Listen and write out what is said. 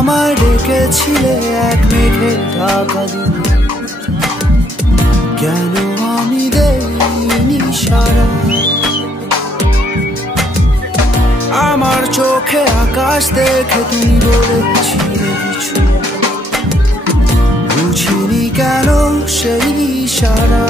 আমায় ডেকেছিলে এক মেঘে ঢাকা দিন, কেন আমি দেইনি সাড়া? আমার চোখে আকাশ দেখে তুমি বলেছিলে কিছু, বুঝিনি কেন সেই ইশারা।